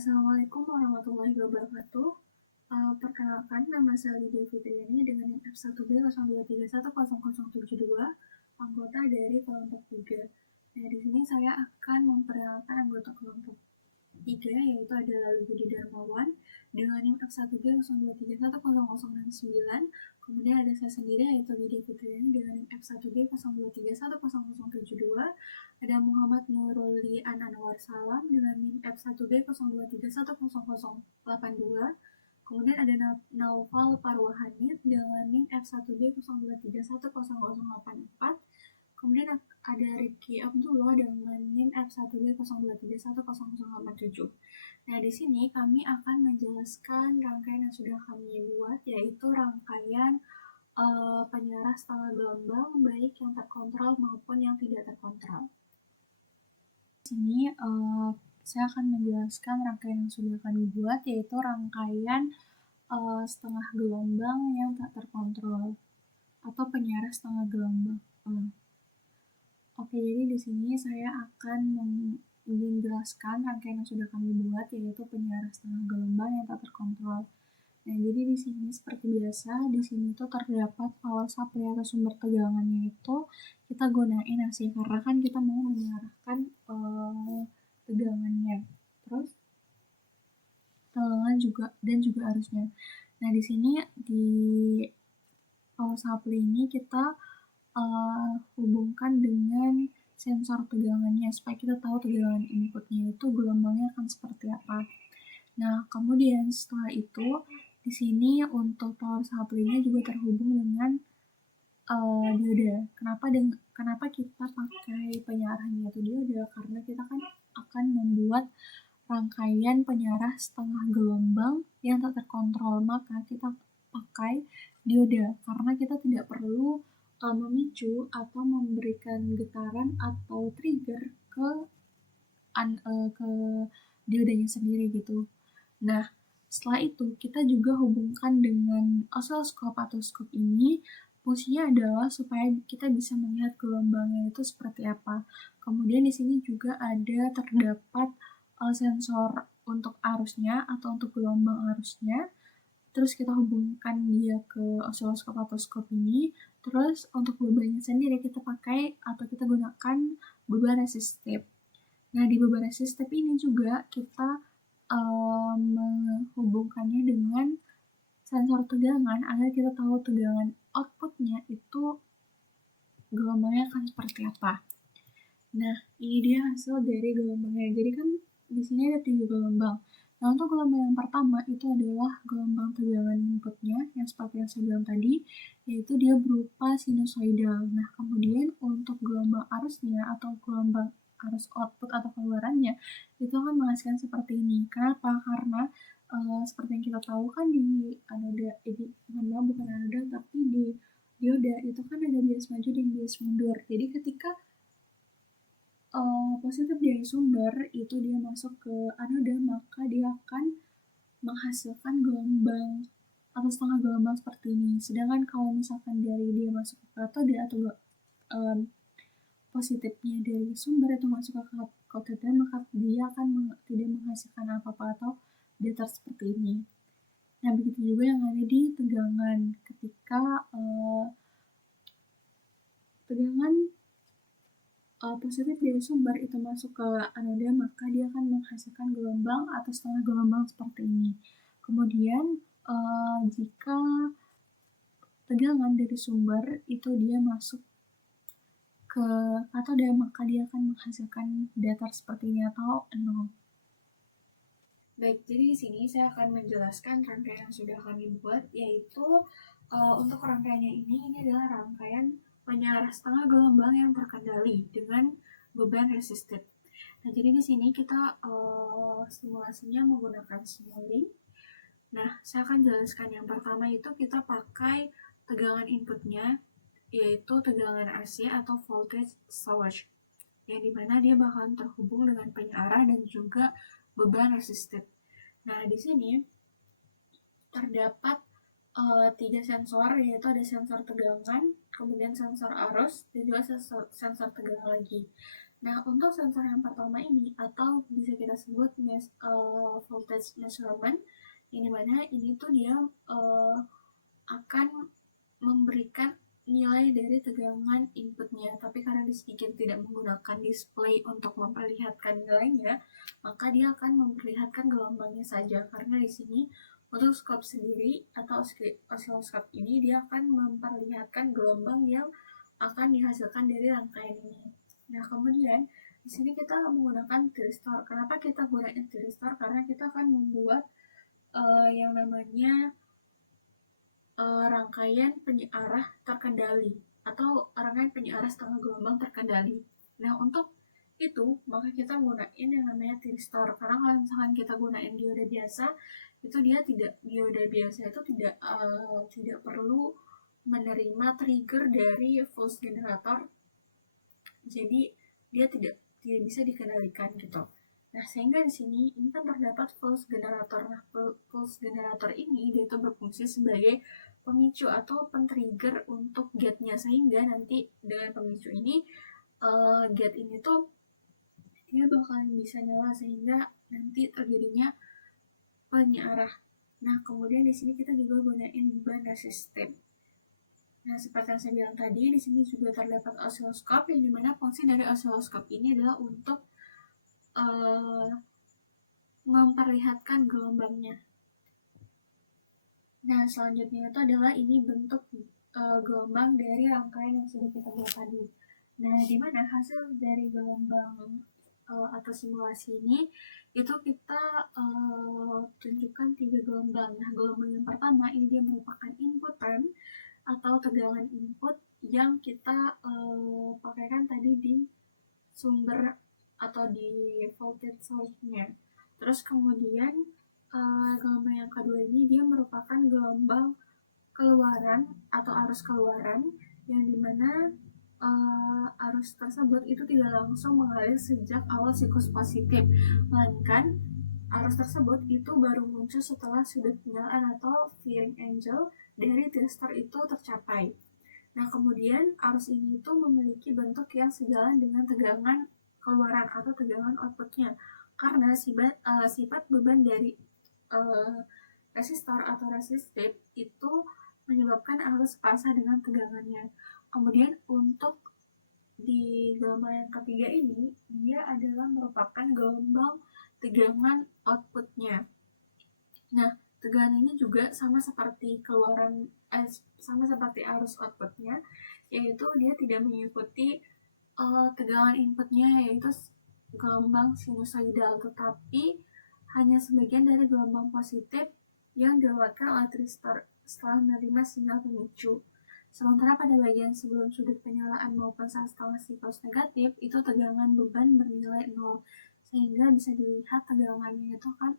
Assalamualaikum warahmatullahi wabarakatuh. Perkenalkan, nama saya Lydia Fitriani dengan NIM F1B02310072, anggota dari kelompok 3. Nah, di sini saya akan memperkenalkan anggota kelompok 3, yaitu adalah Budi Darmawan dengan NIM F1B02310069. Kemudian ada saya sendiri, yaitu Lydia Fitriani dengan NIM F1B02310072. Ada Muhammad Nuruli Anwar Salam dengan NIM F1B02310082. Kemudian ada Naufal Parwahanid dengan NIM F1B02310084. Kemudian ada Rifki Abdullah dengan NIM F1B02310087. Nah, di sini kami akan menjelaskan rangkaian yang sudah kami buat, yaitu rangkaian penjara setengah gelombang, baik yang terkontrol maupun yang tidak terkontrol. Di sini saya akan menjelaskan rangkaian yang sudah kami buat, yaitu rangkaian setengah gelombang yang tak terkontrol atau penjara setengah gelombang. Oke, jadi di sini saya akan menjelaskan rangkaian yang sudah kami buat, yaitu penjara setengah gelombang yang tak terkontrol. Nah, jadi di sini seperti biasa, di sini tuh terdapat power supply atau sumber tegangannya itu kita gunain AC karena kan kita mau mengarahkan tegangannya. Terus tegangan juga dan juga arusnya. Nah, di sini di power supply ini kita hubungkan dengan sensor tegangannya supaya kita tahu tegangan inputnya itu gelombangnya akan seperti apa. Nah, kemudian setelah itu di sini untuk power supply-nya juga terhubung dengan dioda. Kenapa kita pakai penyarahnya itu dioda? Karena kita kan akan membuat rangkaian penyarah setengah gelombang yang tak terkontrol, maka kita pakai dioda karena kita tidak perlu memicu atau memberikan getaran atau trigger ke diodanya sendiri gitu. Nah, setelah itu kita juga hubungkan dengan osiloskop atau skop ini. Fungsinya adalah supaya kita bisa melihat gelombangnya itu seperti apa. Kemudian di sini juga terdapat sensor untuk arusnya atau untuk gelombang arusnya. Terus kita hubungkan dia ke osiloskop atau skop ini. Terus untuk bebannya sendiri kita pakai atau kita gunakan beban resistif. Nah, di beban resistif ini juga kita menghubungkannya dengan sensor tegangan agar kita tahu tegangan outputnya itu gelombangnya akan seperti apa. Nah, ini dia hasil dari gelombangnya. Jadi kan di sini ada 3 gelombang. Nah, untuk gelombang yang pertama itu adalah gelombang tegangan inputnya yang seperti yang saya bilang tadi, yaitu dia berupa sinusoidal. Nah, kemudian untuk gelombang arusnya atau gelombang arus output atau keluarannya itu akan menghasilkan seperti ini. Kenapa? Karena seperti yang kita tahu kan di anoda, bukan anoda, tapi di dioda itu kan ada bias maju dan bias mundur. Jadi ketika positif dari sumber itu dia masuk ke anoda, maka dia akan menghasilkan gelombang atau setengah gelombang seperti ini. Sedangkan kalau misalkan dari dia masuk ke katode atau positifnya dari sumber itu masuk ke katode, maka dia akan tidak menghasilkan apa-apa atau datar seperti ini. Nah, begitu juga yang ada di tegangan. Ketika tegangan positif dari sumber itu masuk ke anoda, maka dia akan menghasilkan gelombang atau setengah gelombang seperti ini. Kemudian jika tegangan dari sumber itu dia masuk ke katode, maka dia akan menghasilkan datar seperti ini atau 0. Baik, jadi di sini saya akan menjelaskan rangkaian yang sudah kami buat, yaitu untuk rangkaiannya ini adalah rangkaian penyarah setengah gelombang yang terkendali dengan beban resistif. Nah, jadi di sini kita simulasinya menggunakan Simulink. Nah, saya akan jelaskan yang pertama itu kita pakai tegangan inputnya, yaitu tegangan AC atau voltage source, yang dimana dia bakalan terhubung dengan penyarah dan juga beban resistif. Nah, di sini terdapat 3 sensor, yaitu ada sensor tegangan, kemudian sensor arus, dan juga sensor tegangan lagi. Nah, untuk sensor yang pertama ini atau bisa kita sebut voltage measurement, yang dimana ini tuh dia akan memberikan nilai dari tegangan inputnya, tapi karena di sini kita tidak menggunakan display untuk memperlihatkan nilainya, maka dia akan memperlihatkan gelombangnya saja. Karena di sini untuk skop sendiri atau osiloskop ini dia akan memperlihatkan gelombang yang akan dihasilkan dari rangkaian ini. Nah, kemudian di sini kita menggunakan thyristor. Kenapa kita gunakan thyristor? Karena kita akan membuat yang namanya rangkaian penyearah terkendali atau rangkaian penyearah setengah gelombang terkendali. Nah, untuk itu maka kita gunain yang namanya thyristor. Karena kalau misalkan kita gunain dioda biasa, itu dia dioda biasa itu tidak perlu menerima trigger dari false generator. Jadi dia tidak bisa dikendalikan gitu. Nah, sehingga di sini ini kan terdapat false generator. Nah, false generator ini dia itu berfungsi sebagai pemicu atau pentrigger untuk gate-nya, sehingga nanti dengan pemicu ini gate ini tuh dia bakalan bisa nyala sehingga nanti terjadinya penyearah. Nah, kemudian di sini kita juga gunain beban resistif. Nah, seperti yang saya bilang tadi, di sini juga terdapat osiloskop, yang dimana fungsi dari osiloskop ini adalah untuk memperlihatkan gelombangnya. Nah, selanjutnya itu adalah ini bentuk gelombang dari rangkaian yang sudah kita buat tadi. Nah, di mana hasil dari gelombang atau simulasi ini itu kita tunjukkan 3 gelombang. Nah, gelombang yang pertama ini dia merupakan input term atau tegangan input yang kita pakaikan tadi di sumber atau di voltage source-nya. Terus kemudian gelombang yang kedua ini dia merupakan gelombang keluaran atau arus keluaran, yang dimana arus tersebut itu tidak langsung mengalir sejak awal siklus positif, melainkan arus tersebut itu baru muncul setelah sudut penyalaan atau firing angle dari thyristor itu tercapai. Nah, kemudian arus ini itu memiliki bentuk yang sejalan dengan tegangan keluaran atau tegangan outputnya, karena sifat beban dari resistor atau resistif itu menyebabkan arus pasah dengan tegangannya. Kemudian untuk di gelombang yang ketiga ini, dia adalah merupakan gelombang tegangan outputnya. Nah, tegangan ini juga sama seperti arus outputnya, yaitu dia tidak mengikuti tegangan inputnya, yaitu gelombang sinusoidal, tetapi hanya sebagian dari gelombang positif yang dilewatkan oleh thyristor setelah menerima sinyal pemicu. Sementara pada bagian sebelum sudut penyalaan maupun saat setelah siklus negatif, itu tegangan beban bernilai 0. Sehingga bisa dilihat tegangannya itu kan,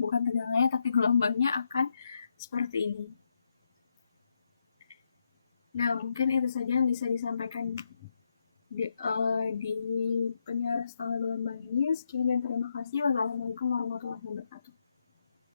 bukan tegangannya tapi gelombangnya akan seperti ini. Nah, mungkin itu saja yang bisa disampaikan di penyiar setengah gelombang ini. Sekian dan terima kasih. Wassalamualaikum warahmatullahi wabarakatuh.